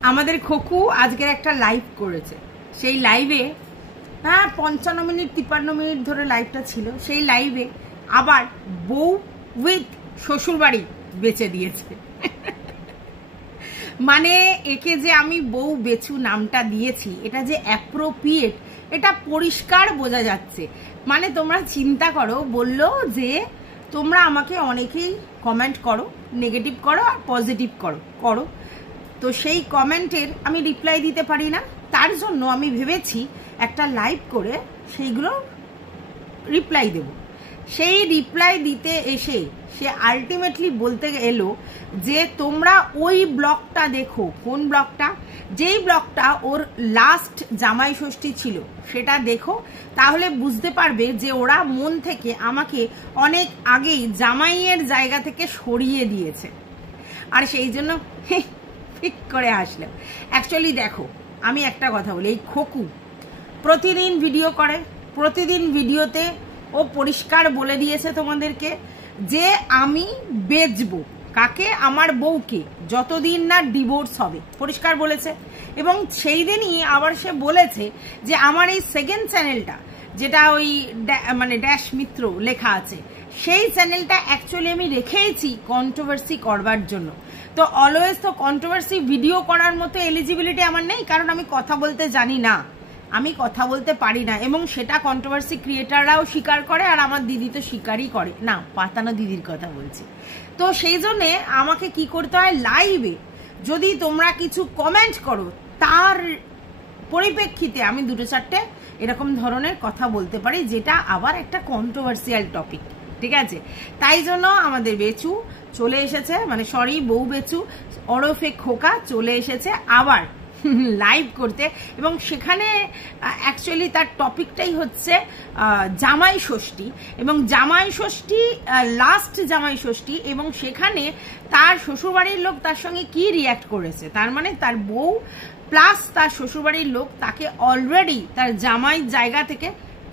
আমাদের খোকু আজকের একটা লাইভ করেছে। সেই লাইভে 55 মিনিট 53 মিনিট ধরে লাইভটা ছিল। সেই লাইভে আবার বউ উইথ শ্বশুরবাড়ি বেচে দিয়েছে। মানে একে যে আমি বউ বেচু নামটা দিয়েছি, এটা যে অ্যাপ্রোপ্রিয়েট এটা পরিষ্কার বোঝা যাচ্ছে। মানে তোমরা চিন্তা করো, বললো যে তোমরা আমাকে অনেকেই কমেন্ট করো, নেগেটিভ করো আর পজিটিভ করো। তো সেই কমেন্টের আমি রিপ্লাই দিতে পারি না, তার জন্য আমি ভেবেছি একটা লাইভ করে সেইগুলো রিপ্লাই দেব। সেই রিপ্লাই দিতে এসে সে আলটিমেটলি বলতে এলো যে তোমরা ওই ব্লগটা দেখো। কোন ব্লগটা? যেই ব্লগটা ওর লাস্ট জামাই ষষ্ঠী ছিল সেটা দেখো, তাহলে বুঝতে পারবে যে ওরা মন থেকে আমাকে অনেক আগেই জামাইয়ের জায়গা থেকে সরিয়ে দিয়েছে। আর সেই জন্য ঠিক করে আসলাম। অ্যাকচুয়ালি দেখো, আমি একটা কথা বলি, এই খোকু প্রতিদিন ভিডিও করে, প্রতিদিন ভিডিওতে ও পরিষ্কার বলে দিয়েছে তোমাদেরকে যে আমি বেচবো কাকে? আমার বউকে, যতদিন না ডিভোর্স হবে, পরিষ্কার বলেছে। এবং সেই দিনই আবার সে বলেছে যে আমার এই সেকেন্ড চ্যানেলটা, যেটা ওই মানে ড্যাশ মিত্র লেখা আছে, সেই চ্যানেলটা অ্যাকচুয়ালি আমি রেখেইছি কন্ট্রোভার্সি করবার জন্য। তো অলওয়েজ তো কন্ট্রোভার্সি ভিডিও করার মতো এলিজিবিলিটি আমার নেই, কারণ আমি কথা বলতে জানি না, আমি কথা বলতে পারি না। এবং সেটা কন্ট্রোভার্সি ক্রিয়েটাররাও স্বীকার করে, আর আমার দিদি তো স্বীকারই করে না, পাতানো দিদির কথা বলছি। তো সেই জন্যে আমাকে কি করতে হয়, লাইভে যদি তোমরা কিছু কমেন্ট করো তার পরিপ্রেক্ষিতে আমি দুটো চারটে এরকম ধরনের কথা বলতে পারি, যেটা আবার একটা কন্ট্রোভার্সিয়াল টপিক। ঠিক আছে, তাই জন্য আমাদের বেচু চলে এসেছে, মানে সরি বউ বেচু ওরফে খোকা চলে এসেছে আবার লাইভ করতে। এবং সেখানে অ্যাকচুয়ালি তার টপিকটাই হচ্ছে জামাই ষষ্ঠী, এবং জামাই ষষ্ঠী লাস্ট জামাই ষষ্ঠী, এবং সেখানে তার শ্বশুরবাড়ির লোক তার সঙ্গে কি রিয়্যাক্ট করেছে। তার মানে তার বউ প্লাস তার শ্বশুরবাড়ির লোক তাকে অলরেডি তার জামাই জায়গা থেকে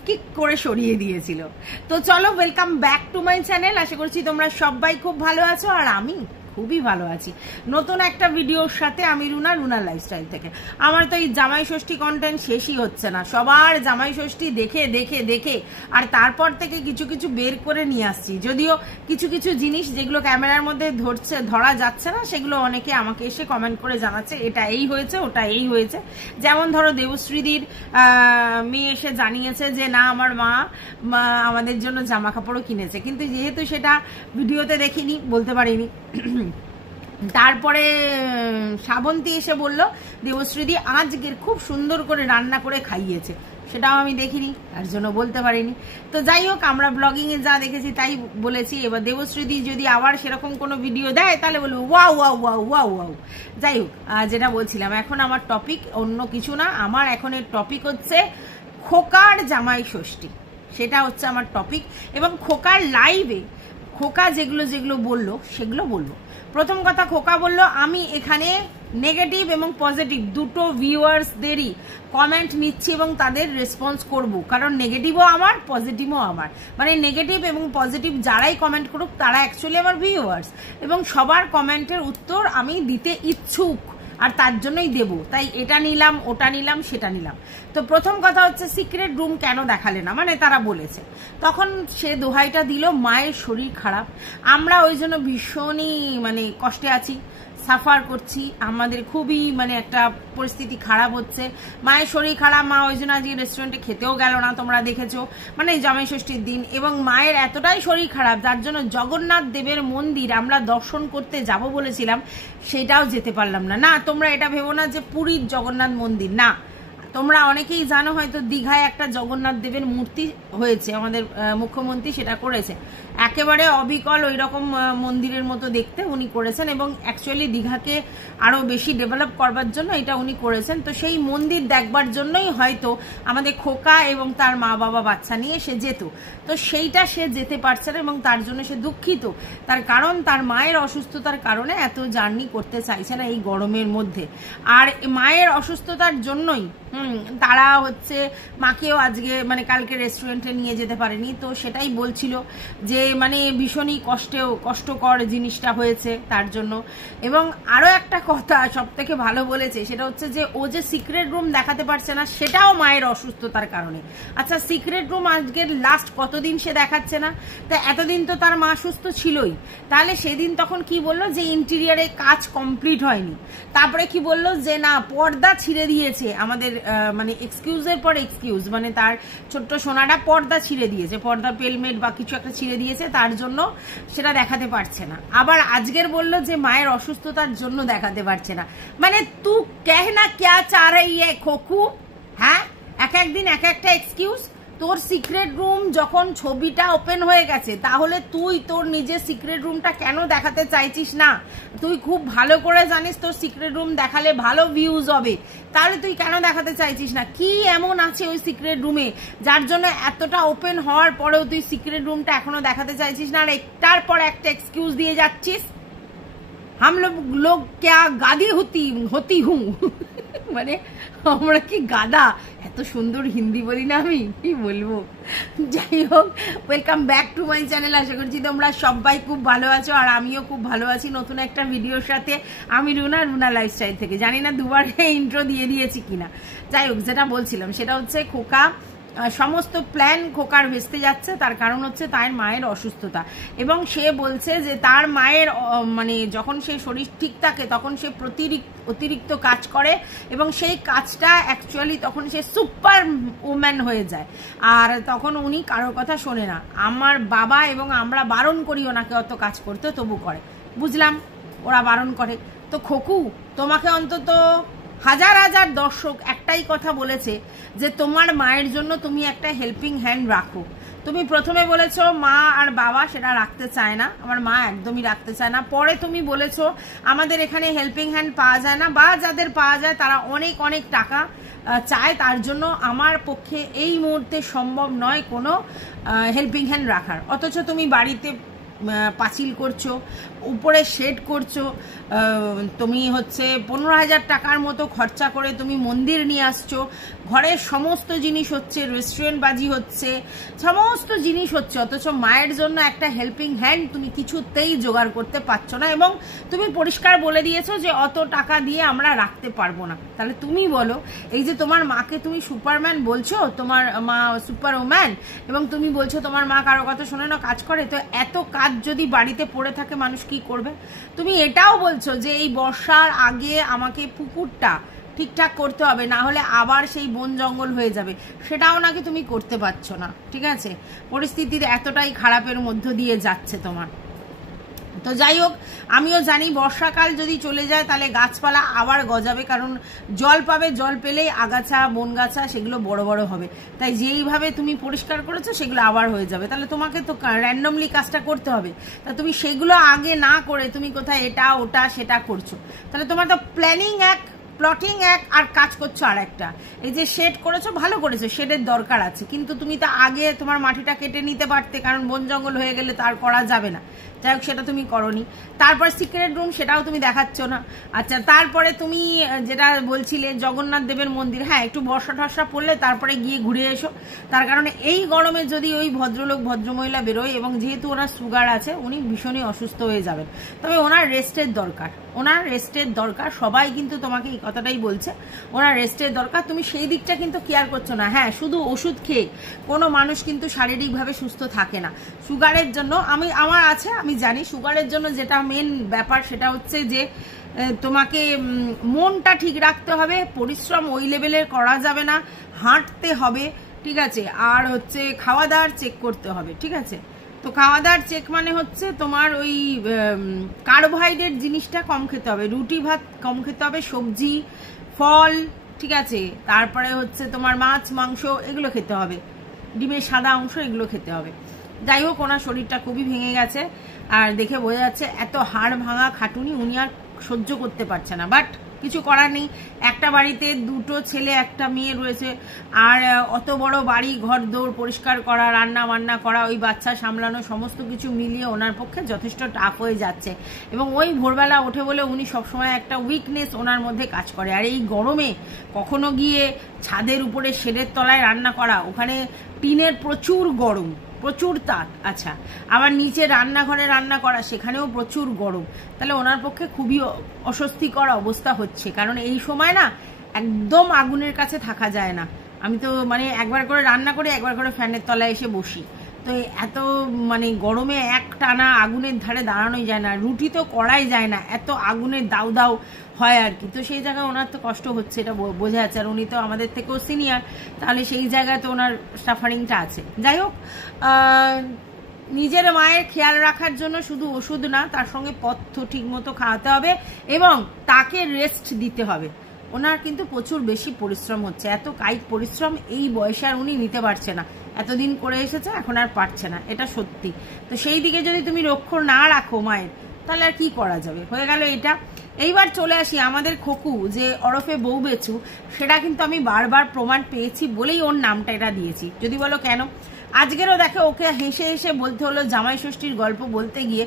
কিক করে সরিয়ে দিয়েছিল। তো চলো, welcome back to my channel. আশা করছি তোমরা সবাই খুব ভালো আছো, আর আমি খুবই ভালো আছি। নতুন একটা ভিডিওর সাথে আমি রুনার লাইফস্টাইল থেকে। আমার তো এই জামাই ষষ্ঠী কন্টেন্ট শেষই হচ্ছে না, সবার জামাই ষষ্ঠী দেখে দেখে দেখে আর তারপর থেকে কিছু কিছু বের করে নিয়ে আসছি। যদিও কিছু কিছু জিনিস যেগুলো ক্যামেরার মধ্যে ধরা যাচ্ছে না, সেগুলো অনেকে আমাকে এসে কমেন্ট করে জানাচ্ছে এটা এই হয়েছে, ওটা এই হয়েছে। যেমন ধরো দেবশ্রীদির মেয়ে এসে জানিয়েছে যে না, আমার মা আমাদের জন্য জামা কাপড়ও কিনেছে, কিন্তু যেহেতু সেটা ভিডিওতে দেখিনি, বলতে পারিনি। তারপরে শ্রাবন্তী এসে বলল দেবশ্রীদি আজকের খুব সুন্দর করে রান্না করে খাইয়েছে, সেটাও আমি দেখিনি, তার জন্য বলতে পারিনি। তো যাই হোক, আমরা ব্লগিং এ যা দেখেছি তাই বলেছি। এবার দেবশ্রীদি যদি আবার সেরকম কোনো ভিডিও দেয় তাহলে বলবো wow wow wow wow wow. যাই হোক, যেটা বলছিলাম, এখন আমার টপিক অন্য কিছু না, আমার এখন এর টপিক হচ্ছে খোকার জামাই ষষ্ঠী, সেটা হচ্ছে আমার টপিক। এবং খোকার লাইভে খোকা যেগুলো বললো সেগুলো বলবো। প্রথম কথা, খোকা বলল আমি এখানে নেগেটিভ এবং পজিটিভ দুটো ভিউয়ার্সদেরই কমেন্ট নিচ্ছি এবং তাদের রেসপন্স করব, কারণ নেগেটিভও আমার, পজিটিভও আমার। মানে নেগেটিভ এবং পজিটিভ যারাই কমেন্ট করুক তারা অ্যাকচুয়ালি আমার ভিউয়ার্স, এবং সবার কমেন্টের উত্তর আমি দিতে ইচ্ছুক, আর তার জন্যই দেব। তাই এটা নিলাম, ওটা নিলাম, সেটা নিলাম। তো প্রথম কথা হচ্ছে সিক্রেট রুম কেন দেখালে না, মানে তারা বলেছে। তখন সে দোহাইটা দিল মায়ের শরীর খারাপ, আমরা ওই জন্য ভীষণই মানে কষ্টে আছি, সাফার করছি, আমাদের খুবই মানে একটা পরিস্থিতি খারাপ হচ্ছে, মায়ের শরীর খারাপ, মা ওই জন্য আজকে রেস্টুরেন্টে খেতেও গেল না, তোমরা দেখেছো, মানে জামাই ষষ্ঠীর দিন। এবং মায়ের এতটাই শরীর খারাপ যার জন্য জগন্নাথ দেবের মন্দির আমরা দর্শন করতে যাব বলেছিলাম, সেটাও যেতে পারলাম না। না, তোমরা এটা ভেবো না যে পুরীর জগন্নাথ মন্দির, না, তোমরা অনেকেই জানো হয়তো দীঘায় একটা জগন্নাথ দেবের মূর্তি হয়েছে, আমাদের মুখ্যমন্ত্রী সেটা করেছে, একেবারে অবিকল ওই রকম মন্দিরের মতো দেখতে উনি করেছেন, এবং অ্যাকচুয়ালি দীঘাকে আরো বেশি ডেভেলপ করবার জন্য এটা উনি করেছেন। তো সেই মন্দির দেখবার জন্যই হয়তো আমাদের খোকা এবং তার মা বাবা বাচ্চা নিয়ে সে যেত, তো সেইটা সে যেতে পারছে না, এবং তার জন্য সে দুঃখিত। তার কারণ তার মায়ের অসুস্থতার কারণে এত জার্নি করতে চাইছে না এই গরমের মধ্যে। আর মায়ের অসুস্থতার জন্যই তারা হচ্ছে মাকেও আজকে মানে কালকে রেস্টুরেন্টে নিয়ে যেতে পারেনি, তো সেটাই বলছিল যে মানে ভীষণই কষ্টকর জিনিসটা হয়েছে তার জন্য। এবং আরো একটা কথা সব থেকে ভালো বলেছে, সেটা হচ্ছে যে ও যে সিক্রেট রুম দেখাতে পারছে না সেটাও মায়ের অসুস্থতার কারণে। আচ্ছা সিক্রেট রুম আজকের লাস্ট কতদিন সে দেখাচ্ছে না, তা এতদিন তো তার মা সুস্থ ছিলই, তাহলে সেদিন তখন কি বললো যে ইন্টেরিয়ারে কাজ কমপ্লিট হয়নি, তারপরে কি বললো যে না পর্দা ছিঁড়ে দিয়েছে আমাদের মানে এক্সকিউজের পর এক্সকিউজ, মানে তার ছোট্ট সোনাটা পর্দা ছিঁড়ে দিয়েছে, পর্দা পেলমেট বা কিছু একটা ছিঁড়ে দিয়েছে, তার জন্য সেটা দেখাতে পারছে না। আবার আজকের বললো যে মায়ের অসুস্থতার জন্য দেখাতে পারছে না। মানে তু কেহনা ক্যা চাহ রহি হ্যায় খোকু, হ্যাঁ এক একদিন এক একটা এক্সকিউজ। তোর সিক্রেট রুম যখন ছবিটা ওপেন হয়ে গেছে তাহলে তুই তোর নিজের সিক্রেট রুমটা কেন দেখাতে চাইছিস না? তুই খুব ভালো করে জানিস তোর সিক্রেট রুম দেখালে ভালো ভিউজ হবে, তাহলে তুই কেন দেখাতে চাইছিস না? কি এমন আছে ওই সিক্রেট রুমে যার জন্য এতটা ওপেন হওয়ার পরেও তুই সিক্রেট রুমটা এখনো দেখাতে চাইছিস না, আর একটার পর একটা এক্সকিউজ দিয়ে যাচ্ছিস? হাম লোক ক্যা গাদি হতি হুঁ মানে আমরা কি গাদা? এত সুন্দর হিন্দি বলি না আমি, কি বলবো। যাই হোক, welcome back to my channel. আশা করছি তোমরা সবাই খুব ভালো আছো আর আমিও খুব ভালো আছি নতুন একটা ভিডিওর সাথে। আমি রুনা লাইফস্টাইল থেকে, জানি না দুবার ইন্ট্রো দিয়ে দিয়েছি কিনা। যাই হোক, যেটা বলছিলাম সেটা হচ্ছে খোকা সমস্ত প্ল্যান খোকার ভেস্তে যাচ্ছে, তার কারণ হচ্ছে তার মায়ের অসুস্থতা। এবং সে বলছে যে তার মায়ের মানে যখন সে শরীর ঠিক থাকে তখন সে অতিরিক্ত কাজ করে এবং সেই কাজটা অ্যাকচুয়ালি তখন সে সুপার ওম্যান হয়ে যায়, আর তখন উনি কারোর কথা শোনে না। আমার বাবা এবং আমরা বারণ করি ওনাকে অত কাজ করতে, তবু করে। বুঝলাম ওরা বারণ করে, তো খোকু তোমাকে অন্তত হাজার হাজার দর্শক একটাই কথা বলেছে যে তোমার মায়ের জন্য তুমি একটা হেল্পিং হ্যান্ড রাখো। তুমি প্রথমে বলেছো মা আর বাবা সেটা রাখতে চায় না, আমার মা একদমই রাখতে চায় না। পরে তুমি বলেছো আমাদের এখানে হেল্পিং হ্যান্ড পাওয়া যায় না, বা যাদের পাওয়া যায় তারা অনেক অনেক টাকা চায়, তার জন্য আমার পক্ষে এই মুহূর্তে সম্ভব নয় কোনো হেল্পিং হ্যান্ড রাখার। অথচ তুমি বাড়িতে পাঁচিল করছো, উপরে শেড করছো, তুমি হচ্ছে 15,000 টাকার মতো খরচা করে তুমি মন্দির নিয়ে আসছো, ঘরের সমস্ত জিনিস হচ্ছে, রেস্টুরেন্ট বাজি হচ্ছে, সমস্ত জিনিস হচ্ছে, অথচ মায়ের জন্য একটা হেল্পিং হ্যান্ড তুমি কিছুতেই জোগাড় করতে পারছো না। এবং তুমি পরিষ্কার বলে দিয়েছো যে অত টাকা দিয়ে আমরা রাখতে পারবো না। তাহলে তুমি বলো, এই যে তোমার মাকে তুমি সুপারম্যান বলছো, তোমার মা সুপার ওম্যান, এবং তুমি বলছো তোমার মা কারো কথা শোনে না, কাজ করে, তো এত কাজ যদি বাড়িতে পড়ে থাকে মানুষ কি করবে? তুমি এটাও বলছো যে এই বর্ষার আগে আমাকে পুকুরটা ঠিকঠাক করতে হবে, না হলে আবার সেই বন জঙ্গল হয়ে যাবে, সেটাও নাকি তুমি করতে পারছো না। ঠিক আছে, পরিস্থিতির এতটাই খারাপের মধ্য দিয়ে যাচ্ছে তোমার। তো যাই হোক, আমিও জানি বর্ষাকাল যদি চলে যায় তাহলে গাছপালা আবার গজাবে, কারণ জল পাবে, জল পেলেই আগাছা বনগাছা সেগুলো বড় বড় হবে, তাই যেইভাবে তুমি পরিষ্কার করেছো সেগুলো আবার হয়ে যাবে। তাহলে তোমাকে তো র্যান্ডমলি কাজটা করতে হবে, তা তুমি সেগুলো আগে না করে তুমি কোথায় এটা ওটা সেটা করছো, তাহলে তোমার তো প্ল্যানিং এক, প্লটিং এক, আর কাজ করছো আর একটা। এই যে শেড করেছো, ভালো করেছো, শেডের দরকার আছে, কিন্তু তুমি তো আগে তোমার মাটিটা কেটে নিতে পারতে, কারণ বন জঙ্গল হয়ে গেলে তার করা যাবে না। যাই হোক, সেটা তুমি করনি। তারপর সিক্রেট রুম, সেটাও তুমি দেখাচ্ছ না। আচ্ছা, তারপরে তুমি যেটা বলছিলে জগন্নাথ দেবের মন্দির, হ্যাঁ একটু বর্ষা টর্ষা পড়লে তারপরে গিয়ে ঘুরে এসো, তার কারণে এই গরমে যদি ওই ভদ্রলোক ভদ্রমহিলা বেরোয়, এবং যেহেতু ওনার সুগার আছে উনি ভীষণই অসুস্থ হয়ে যাবেন, তবে ওনার রেস্টের দরকার, ওনার রেস্টের দরকার। সবাই কিন্তু তোমাকে এই কথাটাই বলছে, ওনার রেস্টের দরকার। তুমি সেই দিকটা কিন্তু কেয়ার করছো না। হ্যাঁ, শুধু ওষুধ খেয়ে কোনো মানুষ কিন্তু শারীরিকভাবে সুস্থ থাকে না। সুগারের জন্য আমার আছে, আমি জানি, সুগারের জন্য যেটা মেন ব্যাপার সেটা হচ্ছে যে তোমাকে মনটা ঠিক রাখতে হবে, পরিশ্রম ওই লেভেলের করা যাবে না, হাঁটতে হবে, ঠিক আছে, আর হচ্ছে খাওয়া দাওয়ার চেক করতে হবে। ঠিক আছে, তো খাওয়া দাওয়ার চেক মানে হচ্ছে তোমার ওই কার্বোহাইড্রেট জিনিসটা কম খেতে হবে, রুটি ভাত কম খেতে হবে, সবজি ফল, ঠিক আছে, তারপরে হচ্ছে তোমার মাছ মাংস এগুলো খেতে হবে, ডিমের সাদা অংশ এগুলো খেতে হবে। যাই হোক, ওনার শরীরটা খুবই ভেঙে গেছে, আর দেখে বোঝা যাচ্ছে এত হাড় ভাঙা খাটুনি উনি আর সহ্য করতে পারছে না। বাট কিছু করার নেই, একটা বাড়িতে দুটো ছেলে একটা মেয়ে রয়েছে, আর অত বড় বাড়ি, ঘর দৌড় পরিষ্কার করা, রান্না বান্না করা, ওই বাচ্চা সামলানো, সমস্ত কিছু মিলিয়ে ওনার পক্ষে যথেষ্ট টাফ হয়ে যাচ্ছে। এবং ওই ভোরবেলা ওঠে বলে উনি সবসময় একটা উইকনেস ওনার মধ্যে কাজ করে। আর এই গরমে কখনো গিয়ে ছাদের উপরে শেডের তলায় রান্না করা, ওখানে টিনের প্রচুর গরম, প্রচুর তাপ, আচ্ছা আবার নিচে রান্নাঘরে রান্না করা, সেখানেও প্রচুর গরম, তাহলে ওনার পক্ষে খুবই অস্বস্তিকর অবস্থা হচ্ছে। কারণ এই সময় না একদম আগুনের কাছে থাকা যায় না। আমি তো মানে একবার করে রান্না করে একবার করে ফ্যানের তলায় এসে বসি, তো এত মানে গরমে এক টানা আগুনের ধারে দাঁড়ানোই যায় না, রুটি তো করাই যায় না, এত আগুনের দাউ দাউ হয় আর কি। তো সেই জায়গায় ওনার তো কষ্ট হচ্ছে, এটা বোঝা যাচ্ছে। আর উনি তো আমাদের থেকেও সিনিয়র, তাহলে সেই জায়গায় তো ওনার সাফারিংটা আছে। যাই হোক, নিজের মায়ের খেয়াল রাখার জন্য শুধু ওষুধ না, তার সঙ্গে পথ্য ঠিক মতো খাওয়াতে হবে এবং তাকে রেস্ট দিতে হবে। ওনার কিন্তু প্রচুর বেশি পরিশ্রম হচ্ছে, এত কায়িক পরিশ্রম এই বয়সে আর উনি নিতে পারছে না, এতদিন করে এসেছে এখন আর পারছে না, এটা সত্যি। তো সেই দিকে যদি তুমি লক্ষ্য না রাখো মায়ের, তাহলে আর কি করা যাবে। হয়ে গেল এটা। এইবার চলে আসি আমাদের খোকু, যে ওরফে বউ বেচু, সেটা কিন্তু আমি বারবার প্রমাণ পেয়েছি বলেই ওর নামটা এটা দিয়েছি। যদি বলো কেন, আজকেরও দেখে ওকে হেসে হেসে বলতে হলো জামাই ষষ্ঠীর গল্প বলতে গিয়ে,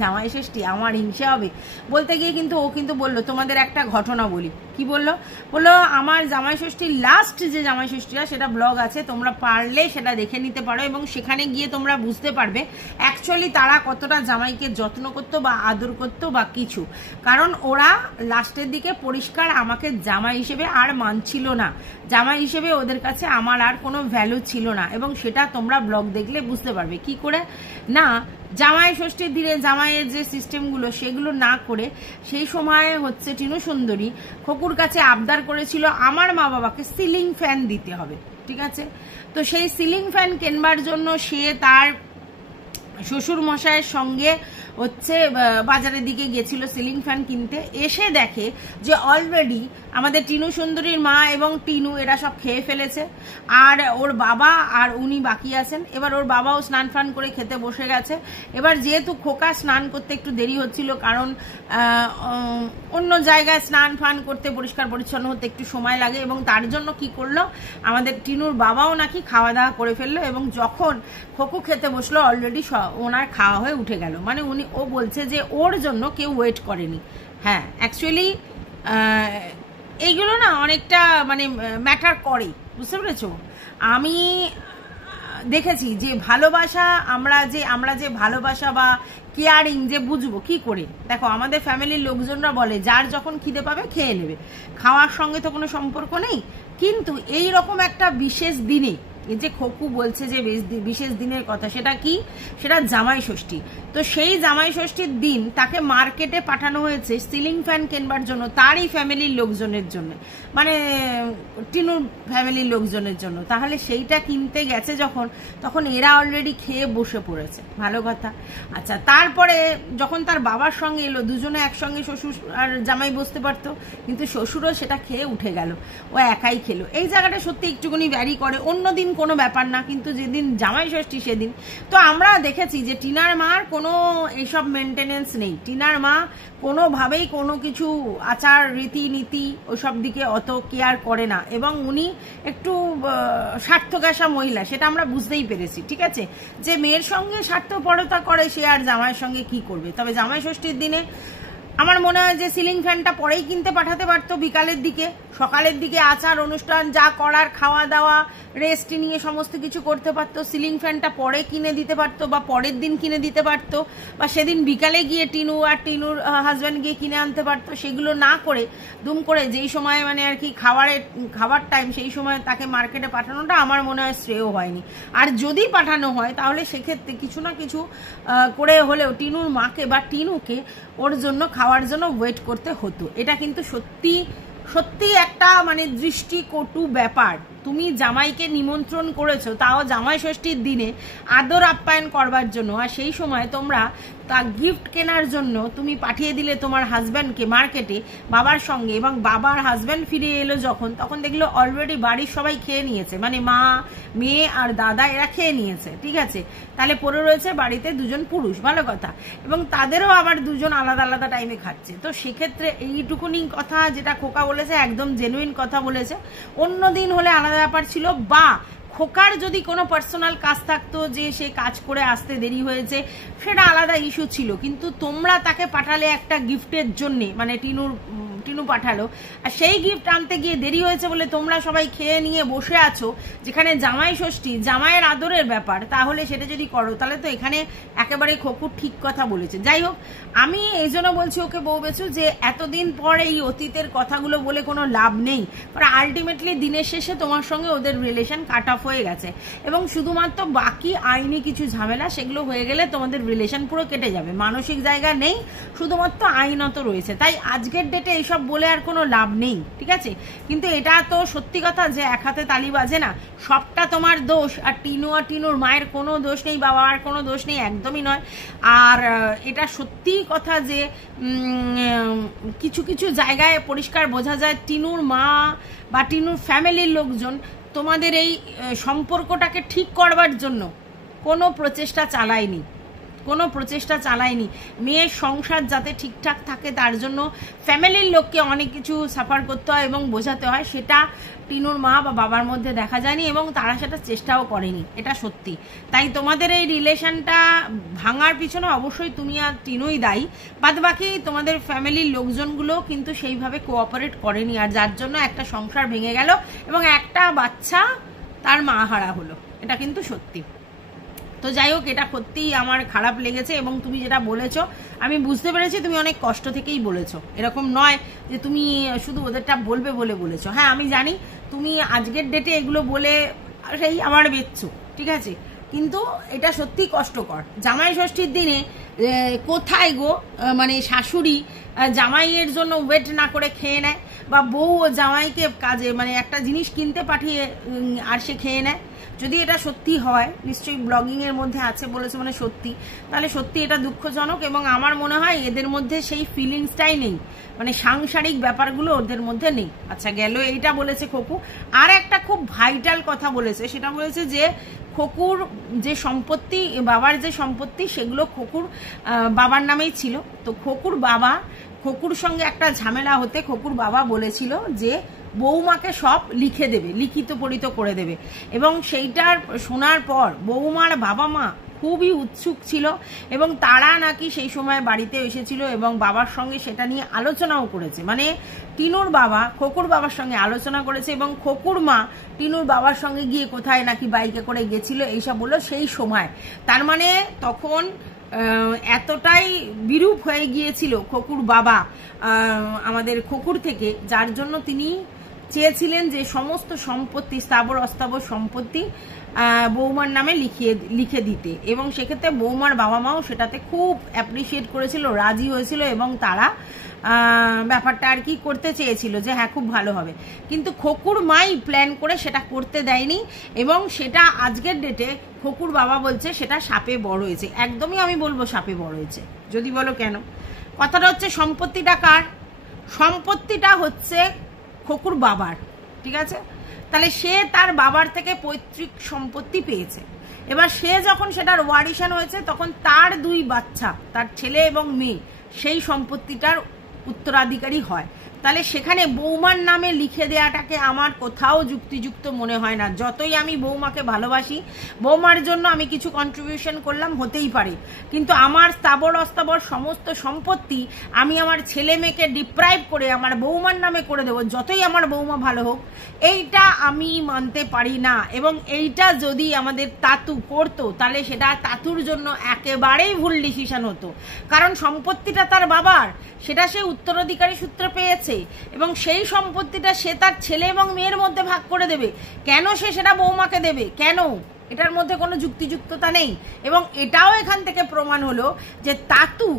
জামাই ষষ্ঠী আমার হিংসে হবে বলতে গিয়ে কিন্তু ও কিন্তু বললো তোমাদের একটা ঘটনা বলি। কি বললো? বললো আমার জামাই ষষ্ঠীর লাস্ট যে জামাই ষষ্ঠীরা, সেটা ব্লগ আছে, তোমরা পারলে সেটা দেখে নিতে পারো এবং সেখানে গিয়ে তোমরা বুঝতে পারবে অ্যাকচুয়ালি তারা কতটা জামাইকে যত্ন করতো বা আদর করতো বা কিছু। কারণ ওরা লাস্টের দিকে পরিষ্কার আমাকে জামাই হিসেবে আর মানছিল না, জামাই হিসেবে ওদের কাছে আমার আর কোনো ভ্যালু ছিল না, এবং সেটা তোমরা ব্লগ দেখলে বুঝতে পারবে। কি করে না, জামাই ষষ্ঠীর দিনে জামাইয়ের যে সিস্টেমগুলো সেগুলো না করে সেই সময় হচ্ছে টিনু সুন্দরী খোকুর কাছে আবদার করেছিল আমার মা বাবাকে সিলিং ফ্যান দিতে হবে, ঠিক আছে। তো সেই সিলিং ফ্যান কেনবার জন্য সে তার শ্বশুর মশাইয়ের সঙ্গে হচ্ছে বাজারের দিকে গেছিল সিলিং ফ্যান কিনতে। এসে দেখে যে অলরেডি আমাদের টিনু সুন্দরীর মা এবং টিনু এরা সব খেয়ে ফেলেছে, আর ওর বাবা আর উনি বাকি আছেন। এবার ওর বাবাও স্নান ফান করে খেতে বসে গেছে। এবার যেহেতু খোকা স্নান করতে একটু দেরি হচ্ছিল, কারণ অন্য জায়গায় স্নান ফান করতে পরিষ্কার পরিচ্ছন্ন হতে একটু সময় লাগে, এবং তার জন্য কি করলো আমাদের টিনুর বাবাও নাকি খাওয়া দাওয়া করে ফেললো, এবং যখন খোকু খেতে বসলো অলরেডি ওনার খাওয়া হয়ে উঠে গেল। মানে ও বলছে যে ওর জন্য কেউ ওয়েট করেনি। হ্যাঁ, অ্যাকচুয়ালি এইগুলো না অনেকটা মানে ম্যাটার করে, বুঝতে পেরেছো। আমি দেখেছি যে ভালোবাসা, আমরা যে ভালোবাসা বা কেয়ারিং যে বুঝবো কি করে। দেখো আমাদের ফ্যামিলির লোকজনরা বলে যার যখন খিদে পাবে খেয়ে নেবে, খাওয়ার সঙ্গে তো কোনো সম্পর্ক নেই। কিন্তু এই রকম একটা বিশেষ দিনে, এই যে খোকু বলছে যে বিশেষ দিনের কথা, সেটা কি? সেটা জামাই ষষ্ঠী। তো সেই জামাই ষষ্ঠীর দিন তাকে মার্কেটে পাঠানো হয়েছে সিলিং ফ্যান কেনবার জন্য, তারই ফ্যামিলির লোকজনের জন্য, মানে টিনুর ফ্যামিলির লোকজনের জন্য। তাহলে সেইটা কিনতে গেছে যখন, তখন এরা অলরেডি খেয়ে বসে পড়েছে, ভালো কথা। আচ্ছা, তারপরে যখন তার বাবার সঙ্গে এলো, দুজনে একসঙ্গে শ্বশুর আর জামাই বসতে পারতো, কিন্তু শ্বশুরও সেটা খেয়ে উঠে গেল, ও একাই খেলো। এই জায়গাটা সত্যি একটুখানি ভ্যারি করে। অন্যদিন কোনো ব্যাপার না, কিন্তু যেদিন জামাই ষষ্ঠী সেদিন তো আমরা দেখেছি যে টিনার মার কোনো এইসব মেনটেনেন্স নেই। টিনার মা কোনোভাবেই কোনো কিছু আচার রীতিনীতি ওইসব দিকে অত কেয়ার করে না, এবং উনি একটু স্বার্থগাসা মহিলা, সেটা আমরা বুঝতেই পেরেছি, ঠিক আছে। যে মেয়ের সঙ্গে স্বার্থপরতা করে সে আর জামাইয়ের সঙ্গে কি করবে। তবে জামাই ষষ্ঠীর দিনে আমার মনে হয় যে সিলিং ফ্যানটা পরেই কিনতে পাঠাতে পারতো, বিকালের দিকে। সকালের দিকে আচার অনুষ্ঠান যা করার, খাওয়া দাওয়া, রেস্ট নিয়ে সমস্ত কিছু করতে পারতো। সিলিং ফ্যানটা পরে কিনে দিতে পারতো, বা পরের দিন কিনে দিতে পারতো, বা সেদিন বিকালে গিয়ে টিনু আর টিনুর হাজব্যান্ড গিয়ে কিনে আনতে পারতো। সেগুলো না করে দুম করে যেই সময় মানে আর কি খাবার টাইম, সেই সময় তাকে মার্কেটে পাঠানোটা আমার মনে হয় শ্রেয় হয়নি। আর যদি পাঠানো হয় তাহলে সেক্ষেত্রে কিছু না কিছু করে হলেও টিনুর মাকে বা টিনুকে ওর জন্য খাওয়ার জন্য ওয়েট করতে হতো। এটা কিন্তু সত্যি সত্যি একটা মানে দৃষ্টিকটু ব্যাপার, তুমি জামাইকে নিমন্ত্রণ করেছো, তাও জামাই ষষ্ঠীর দিনে আদর আপ্যায়ন করবার জন্য, আর সেই সময় তোমরা তা গিফট কেনার জন্য তুমি পাঠিয়ে দিলে তোমার হাজব্যান্ডকে মার্কেটে বাবার সঙ্গে, এবং বাবার হাজব্যান্ড ফিরে এলো যখন, তখন দেখলো অলরেডি বাড়ির সবাই খেয়ে নিয়েছে, মানে মা, মেয়ে আর দাদা এরা খেয়ে নিয়েছে, ঠিক আছে, তাহলে পড়ে রয়েছে বাড়িতে দুজন পুরুষ, ভালো কথা, এবং তাদেরও আবার দুজন আলাদা আলাদা টাইমে খাচ্ছে। তো সেক্ষেত্রে এইটুকুনি কথা যেটা খোকা বলেছে একদম জেনুইন কথা বলেছে। অন্য দিন হলে আলাদা ব্যাপার ছিল, বা খোকার যদি কোনো পার্সোনাল কাজ থাকতো যে সে কাজ করে আসতে দেরি হয়েছে, সেটা আলাদা ইস্যু ছিল, কিন্তু তোমরা তাকে পাঠালে একটা গিফটের জন্যে, মানে টিনু পাঠালো, আর সেই গিফট আনতে গিয়ে দেরি হয়েছে বলে তোমরা সবাই খেয়ে নিয়ে বসে আছো, যেখানে জামাই ষষ্ঠী, জামাইয়ের আদরের ব্যাপার, তাহলে সেটা যদি করো তাহলে তো এখানে একেবারে খোকুর ঠিক কথা বলেছে। যাই হোক, আমি এই জন্য বলছি ওকে বউ বেচু যে এতদিন পর এই অতীতের কথাগুলো বলে কোনো লাভ নেই, কারণ আলটিমেটলি দিনের শেষে তোমার সঙ্গে ওদের রিলেশন কাট অফ হয়ে গেছে, এবং শুধুমাত্র বাকি আইনি কিছু ঝামেলা সেগুলো হয়ে গেলে তোমাদের রিলেশন পুরো কেটে যাবে, মানসিক জায়গা নেই, শুধুমাত্র আইনত রয়েছে। তাই আজকের ডেটে এইসব বলে আর কোনো লাভ নেই, ঠিক আছে। কিন্তু এটা তো সত্যি কথা যে এক হাতে তালি বাজে না, সবটা তোমার দোষ, আর টিনুর মায়ের কোনো দোষ নেই, বাবার কোনো দোষ নেই, একদমই নয়। আর এটা সত্যি কথা যে কিছু কিছু জায়গায় পরিষ্কার বোঝা যায় টিনুর মা বা টিনুর ফ্যামিলির লোকজন তোমাদের এই সম্পর্কটাকে ঠিক করবার জন্য কোনো প্রচেষ্টা চালায়নি। মেয়ের সংসার যাতে ঠিকঠাক থাকে তার জন্য ফ্যামিলির লোককে অনেক কিছু সাফার করতে হয় এবং বোঝাতে হয়, সেটা টিনুর মা বা বাবার মধ্যে দেখা যায়নি, এবং তারা সেটা চেষ্টাও করেনি, এটা সত্যি। তাই তোমাদের এই রিলেশনটা ভাঙার পিছনে অবশ্যই তুমি আর টিনুই দায়ী, বাদ বাকি তোমাদের ফ্যামিলির লোকজনগুলো কিন্তু সেইভাবে কোঅপারেট করেনি, আর যার জন্য একটা সংসার ভেঙে গেল এবং একটা বাচ্চা তার মা হারা হলো, এটা কিন্তু সত্যি। তো যাই হোক, এটা সত্যিই আমার খারাপ লেগেছে, এবং তুমি যেটা বলেছো আমি বুঝতে পেরেছি তুমি অনেক কষ্ট থেকেই বলেছো, এরকম নয় যে তুমি শুধু ওদেরটা বলবে বলে বলেছো। হ্যাঁ, আমি জানি তুমি আজকের ডেটে এগুলো বলে সেই আমার বেচছো, ঠিক আছে, কিন্তু এটা সত্যি কষ্টকর। জামাই ষষ্ঠীর দিনে কোথায় গো, মানে শাশুড়ি জামাইয়ের জন্য ওয়েট না করে খেয়ে নেয়, বা বউ ও জামাইকে কাজে মানে একটা জিনিস কিনতে পাঠিয়ে আর সে খেয়ে নেয়। যদি এটা সত্যি হয়, নিশ্চয়ই ব্লগিং এর মধ্যে আছে বলেছে মানে সত্যি, তাহলে সত্যি এটা দুঃখজনক, এবং আমার মনে হয় এদের মধ্যে সেই ফিলিংসটাই নেই, মানে সাংসারিক ব্যাপারগুলো ওদের মধ্যে নেই। আচ্ছা, গেল এইটা বলেছে খোকু। আর একটা খুব ভাইটাল কথা বলেছে, সেটা বলেছে যে খোকুর যে সম্পত্তি, বাবার যে সম্পত্তি, সেগুলো খোকুর বাবার নামেই ছিল। তো খোকুর সঙ্গে একটা ঝামেলা হতে খোকুর বাবা বলেছিল যে বৌমাকে সব লিখে দেবে, লিখিত পড়িত করে দেবে, এবং সেইটার শোনার পর বৌমার বাবা মা খুবই উৎসুক ছিল, এবং তারা নাকি সেই সময় বাড়িতে এসেছিল এবং বাবার সঙ্গে সেটা নিয়ে আলোচনাও করেছে, মানে টিনুর বাবা খোকুর বাবার সঙ্গে আলোচনা করেছে, এবং খোকুর মা টিনুর বাবার সঙ্গে গিয়ে কোথায় নাকি বাইকে করে গেছিল, এইসব বললো সেই সময়। তার মানে তখন এতটাই বিরূপ হয়ে গিয়েছিল খোকুর বাবা আমাদের খোকুর থেকে, যার জন্য তিনি চেয়েছিলেন যে সমস্ত সম্পত্তি, স্থাবর অস্থাবর সম্পত্তি বৌমার নামে লিখে দিতে, এবং সেক্ষেত্রে বৌমার বাবা মাও সেটাতে খুব অ্যাপ্রিসিয়েট করেছিল, রাজি হয়েছিল, এবং তারা ব্যাপারটা আর কি করতে চেয়েছিল যে হ্যাঁ খুব ভালো হবে। কিন্তু খোকুর মাই প্ল্যান করে সেটা করতে দেয়নি, এবং সেটা আজকের ডেটে খোকুর বাবা বলছে সেটা সাপে বড় হয়েছে। একদমই আমি বলবো সাপে বড় হয়েছে। যদি বলো কেন, কথাটা হচ্ছে সম্পত্তিটা কার? সম্পত্তিটা হচ্ছে খোকুর বাবার, ঠিক আছে। তাহলে সে তার বাবার থেকে পৈতৃক সম্পত্তি পেয়েছে, এবার সে যখন সেটার ওয়ারিশান হয়েছে তখন তার দুই বাচ্চা, তার ছেলে এবং মেয়ে, সেই সম্পত্তিটার উত্তরাধিকারী হয়। তাহলে সেখানে বৌমার নামে লিখে দেওয়াটাকে আমার কোথাও যুক্তিযুক্ত মনে হয় না। যতই আমি বৌমাকে ভালোবাসি, বৌমার জন্য আমি কিছু কন্ট্রিবিউশন করলাম, হতেই পারে, কিন্তু আমার স্থাবর অস্থাবর সমস্ত সম্পত্তি আমি আমার ছেলে মেয়েকে ডিপ্রাইভ করে আমার বৌমার নামে করে দেবো, যতই আমার বৌমা ভালো হোক, এইটা আমি মানতে পারি না। এবং এইটা যদি আমাদের তাতু করতো তাহলে সেটা তাতুর জন্য একেবারেই ভুল ডিসিশন হতো, কারণ সম্পত্তিটা তার বাবার, সেটা সে উত্তরাধিকারী সূত্রে পেয়েছে, এবং সেই সম্পত্তিটা সে তার ছেলে এবং মেয়ের মধ্যে ভাগ করে দেবে। কেন সে সেটা বৌমাকে দেবে? কেন? এটার মধ্যে কোনো যুক্তিযুক্ততা নেই। এবং এটাও এখান থেকে প্রমাণ হলো যে তাতু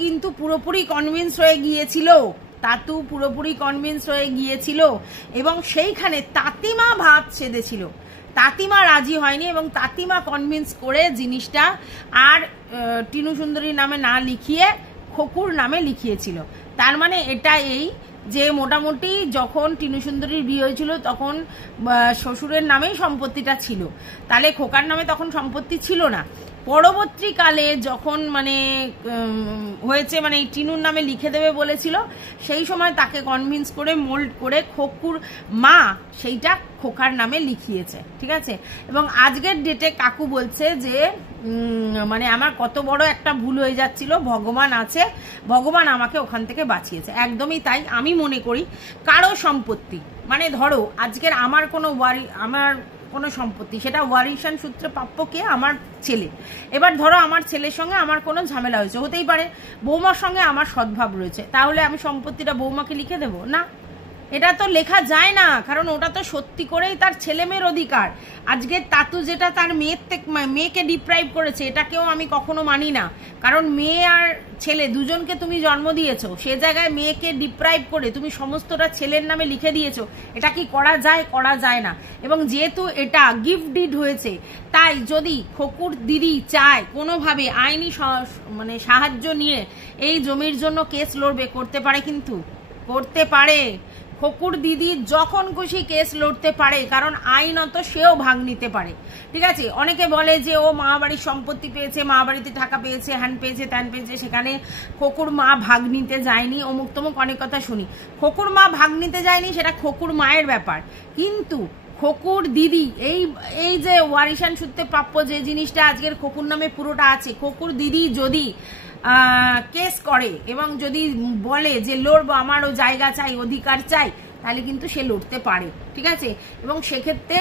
কিন্তু পুরোপুরি কনভিন্স হয়ে গিয়েছিল তাতু পুরোপুরি কনভিন্স হয়ে গিয়েছিল এবং সেইখানে তাঁতিমা ভাত সেধেছিল। তাঁতিমা রাজি হয়নি এবং তাঁতিমা কনভিন্স করে জিনিসটা আর টিনু সুন্দরীর নামে না লিখিয়ে খোকুর নামে লিখিয়েছিল। তার মানে এটা এই যে মোটামুটি যখন টিনু সুন্দরীর বিয়ে হয়েছিল তখন শ্বশুরের নামেই সম্পত্তিটা ছিল, তাহলে খোকার নামে তখন সম্পত্তি ছিল না। পরবর্তীকালে যখন মানে হয়েছে মানে এই টিনুর নামে লিখে দেবে বলেছিল, সেই সময় তাকে কনভিন্স করে মোল্ড করে খোকুর মা সেইটা খোকার নামে লিখিয়েছে, ঠিক আছে। এবং আজকের ডেটে কাকু বলছে যে মানে আমার কত বড় একটা ভুল হয়ে যাচ্ছিল, ভগবান আছে, ভগবান আমাকে ওখান থেকে বাঁচিয়েছে। একদমই তাই। আমি মনে করি কারো সম্পত্তি মানে ধরো আজকের আমার কোনো সম্পত্তি, সেটা ওয়ারিশান সূত্রে প্রাপ্য কে? আমার ছেলে। এবার ধরো আমার ছেলের সঙ্গে আমার কোনো ঝামেলা হয়েছে, হতেই পারে বৌমার সঙ্গে আমার সদ্ভাব রয়েছে, তাহলে আমি সম্পত্তিটা বৌমাকে লিখে দেবো না? এটা তো লেখা যায় না, কারণ ওটা তো সত্যি করেই তার ছেলে মেয়ের অধিকার। আজকে তাতু যেটা তার মেয়েকে ডিপ্রাইভ করেছে, এটাকেও আমি কখনো মানি না, কারণ মেয়ে আর ছেলে দুজনকে তুমি জন্ম দিয়েছো, সে জায়গায় মেয়েকে ডিপ্রাইভ করে তুমি সমস্তটা ছেলের নামে লিখে দিয়েছো, এটা কি করা যায়? করা যায় না। এবং যেহেতু এটা গিফট ডিড হয়েছে, তাই যদি খোকুর দিদি চায় কোনোভাবে আইনি মানে সাহায্য নিয়ে এই জমির জন্য কেস লড়বে, করতে পারে, কিন্তু করতে পারে। খোকুর দিদি যখন খুশি কেস লড়তে পারে, কারণ আইনত সেও ভাগ নিতে পারে, ঠিক আছে। অনেকে বলে যে ও মা বাড়ির সম্পত্তি পেয়েছে, মা বাড়িতে টাকা পেয়েছে, হ্যান পেয়েছে, ত্যান পেয়েছে, সেখানে খোকুর মা ভাগ নিতে যায়নি, অমুক তমুক অনেক কথা শুনি। খোকুর মা ভাগ নিতে যায়নি, সেটা খোকুর মায়ের ব্যাপার, কিন্তু খোকুর দিদি এই যে ওয়ারিশান সূত্রে প্রাপ্য যে জিনিসটা আজকের খোকুর নামে পুরোটা আছে, খোকুর দিদি যদি কেস করে এবং যদি বলে যে লড়বো, আমারও জায়গা চাই, অধিকার চাই, তাহলে কিন্তু সে লড়তে পারে, ঠিক আছে। এবং সেক্ষেত্রে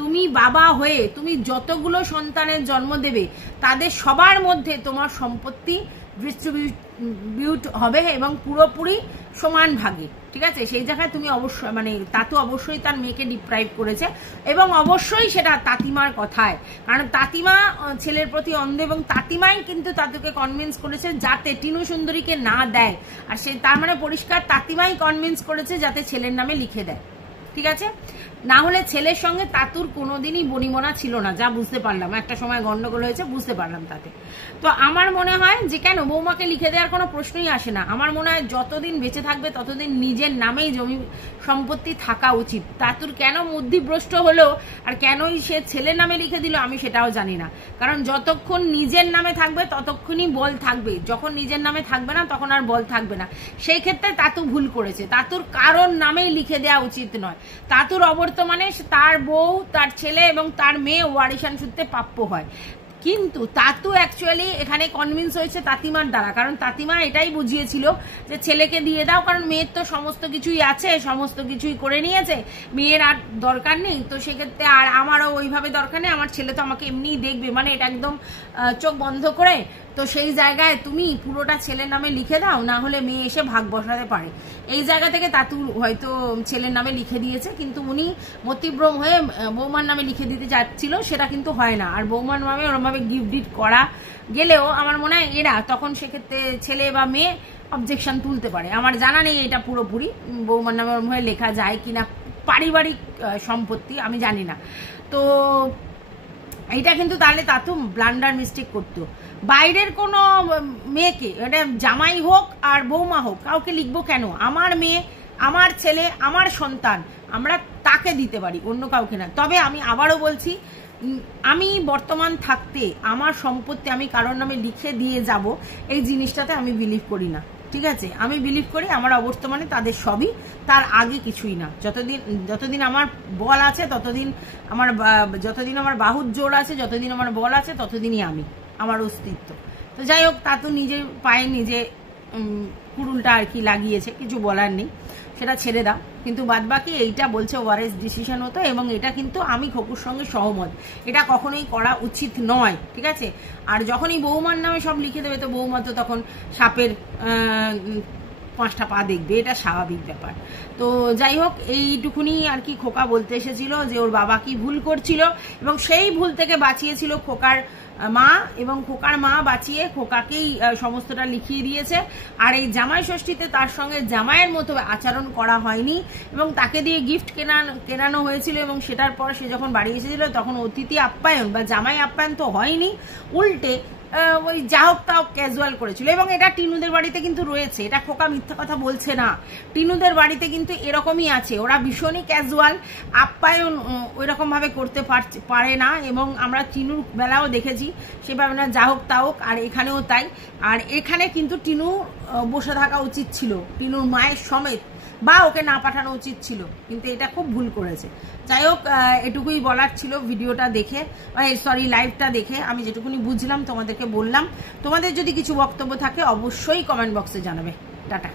তুমি বাবা হয়ে তুমি যতগুলো সন্তানের জন্ম দেবে, তাদের সবার মধ্যে তোমার সম্পত্তি ডিস্ট্রিবিউট হবে এবং পুরোপুরি সমান ভাগে, ঠিক আছে। সেই জায়গায় তুমি অবশ্যই মানে তাতু অবশ্যই তার মেয়েকে ডিপ্রাইভ করেছে এবং অবশ্যই সেটা তাঁতিমার কথায়, কারণ তাঁতিমা ছেলের প্রতি অন্ধ এবং তাঁতিমাই কিন্তু তাতুকে কনভিন্স করেছে যাতে টিনু সুন্দরীকে না দেয়, আর সে তার মানে পরিষ্কার তাঁতিমাই কনভিন্স করেছে যাতে ছেলের নামে লিখে দেয়, ঠিক আছে। না হলে ছেলের সঙ্গে তাতুর কোনোদিনই বনিমনা ছিল না, যা বুঝতে পারলাম, একটা সময় গন্ডগোল হয়েছে বুঝতে পারলাম তাতে। তো আমার মনে হয় যে কেন বৌমাকে লিখে দেওয়ার কোনো প্রশ্নই আসে না। আমার মনে হয় যতদিন বেঁচে থাকবে ততদিন নিজের নামেই জমি সম্পত্তি থাকা উচিত। তাতুর কেন বুদ্ধিভ্রষ্ট হলো আর কেনই সে ছেলের নামে লিখে দিল আমি সেটাও জানি না, কারণ যতক্ষণ নিজের নামে থাকবে ততক্ষণই বল থাকবে, যখন নিজের নামে থাকবে না তখন আর বল থাকবে না। সেই ক্ষেত্রে তাতু ভুল করেছে, তাতুর কারোর নামেই লিখে দেওয়া উচিত নয়। তাতুর বর্তমানে তার বউ, তার ছেলে এবং তার মেয়ে ওয়ারিশান সূত্রে প্রাপ্য হয়, কিন্তু তাতু অ্যাকচুয়ালি এখানে কনভিন্স হয়েছে তাঁতিমার দ্বারা, কারণ তাঁতিমা এটাই বুঝিয়েছিল যে ছেলেকে দিয়ে দাও, কারণ মেয়ের তো সমস্ত কিছুই আছে, সমস্ত কিছুই করে নিয়েছে, মেয়ের আর দরকার নেই, তো সেক্ষেত্রে আর আমারও ওইভাবে দরকার নেই, আমার ছেলে তো আমাকে এমনিই দেখবে, মানে এটা একদম চোখ বন্ধ করে। তো সেই জায়গায় তুমি পুরোটা ছেলের নামে লিখে দাও, না হলে মেয়ে এসে ভাগ বসাতে পারে। এই জায়গা থেকে তাতু হয়তো ছেলের নামে লিখে দিয়েছে, কিন্তু উনি মতিভ্রম হয়ে বৌমার নামে লিখে দিতে চাচ্ছিল, সেটা কিন্তু হয় না। আর বৌমার নামে ওরমভাবে গিফট ডিড করা গেলেও আমার মনে হয় এরা তখন সেক্ষেত্রে ছেলে বা মেয়ে অবজেকশন তুলতে পারে। আমার জানা নেই এটা পুরোপুরি বৌমার নামে ওরমভাবে লেখা যায় কিনা, পারিবারিক সম্পত্তি আমি জানি না। তো এইটা কিন্তু তাহলে তাতু ব্লান্ডার মিস্টেক করতো। বাইরের কোনো মেয়েকে, এটা জামাই হোক আর বৌমা হোক, কাউকে লিখবো কেন? আমার মেয়ে, আমার ছেলে, আমার সন্তান, আমরা তাকে দিতে পারি, অন্য কাউকে না। তবে আমি আবারও বলছি, আমি বর্তমান থাকতে আমার সম্পত্তি আমি কারোর নামে লিখে দিয়ে যাব, এই জিনিসটাতে আমি বিলিভ করি না, ঠিক আছে। আমি বিলিভ করি আমার অবর্তমানে তাদের সবই, তার আগে কিছুই না। যতদিন আমার বল আছে ততদিন যতদিন আমার বাহুর জোর আছে, যতদিন আমার বল আছে ততদিনই আমি, আমার অস্তিত্ব। তো যাই হোক, তা তো নিজের পায়ে নিজে কুড়ুলটা আর কি লাগিয়েছে, কিছু বলার নেই, সেটা ছেড়ে দাও। কিন্তু বাদবাকি এইটা বলছে ওয়ারেস ডিসিশন হতো, এবং এটা কিন্তু আমি খোকুর সঙ্গে সহমত, এটা কখনোই করা উচিত নয়, ঠিক আছে। আর যখনই বৌমার নামে সব লিখে দেবে, তো বৌমা তো তখন সাপের 5টা পা দেখবে, এটা স্বাভাবিক ব্যাপার। তো যাই হোক, এইটুকুনি আর কি খোকা বলতে এসেছিল যে ওর বাবা কি ভুল করছিল এবং সেই ভুল থেকে বাঁচিয়েছিল খোকার মা এবং খোকার মা বাঁচিয়ে খোকাকেই সমস্তটা লিখিয়ে দিয়েছে। আর এই জামাই ষষ্ঠীতে তার সঙ্গে জামাইয়ের মতো আচরণ করা হয়নি এবং তাকে দিয়ে গিফট কেনানো হয়েছিল এবং সেটার পর সে যখন বাড়ি এসেছিল তখন অতিথি আপ্যায়ন বা জামাই আপ্যায়ন তো হয়নি, উল্টে ওই যা হোক তাও ক্যাজুয়াল করেছিল। এবং এটা টিনুদের বাড়িতে কিন্তু রয়েছে, এটা খোকা মিথ্যা কথা বলছে না, টিনুদের বাড়িতে কিন্তু এরকমই আছে, ওরা ভীষণই ক্যাজুয়াল, আপ্যায়ন ওইরকম ভাবে করতে পারে না। এবং আমরা টিনুর বেলাও দেখেছি সেভাবে না, যা হোক তা হোক, আর এখানেও তাই। আর এখানে কিন্তু টিনু বসে থাকা উচিত ছিল টিনুর মায়ের সমেত, বা ওকে না পাঠানো উচিত ছিল, কিন্তু এটা খুব ভুল করেছে। যাই হোক, এটুকুই বলার ছিল ভিডিওটা দেখে, সরি লাইভটা দেখে আমি যেটুকুনি বুঝলাম তোমাদেরকে বললাম। তোমাদের যদি কিছু বক্তব্য থাকে অবশ্যই কমেন্ট বক্সে জানাবে। টাটা।